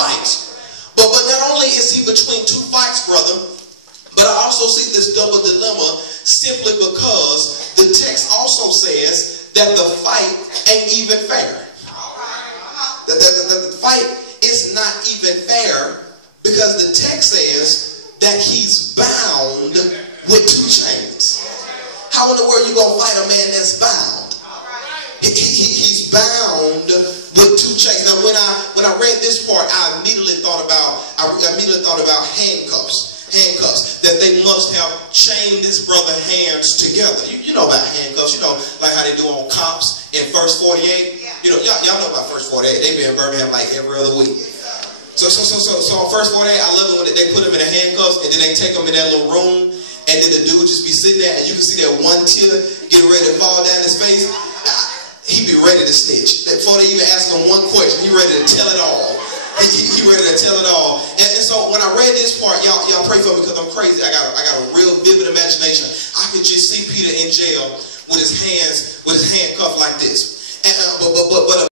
fights. But not only is he between two fights, brother, but I also see this double dilemma simply because the text also says that the fight ain't even fair. The fight is not even fair because the text says that he's bound with two chains. How in the world you going to fight a man that's bound? He's bound with two chains. Now, when I read this part, I immediately thought about handcuffs, that they must have chained this brother hands together. You know about handcuffs. You know, like how they do on cops in First 48. You know, y'all know about First 48. They be in Birmingham like every other week. So on First 48, I love it when they put him in the handcuffs and then they take him in that little room and then the dude just be sitting there and you can see that one tear getting ready to fall down his face. He be ready to snitch. Before they even ask him one question, he ready to tell it all. He ready to tell it all. And so when I read this part, y'all pray for me because I'm crazy. I got a real vivid imagination. I could just see Peter in jail with his hands handcuffed like this. And, but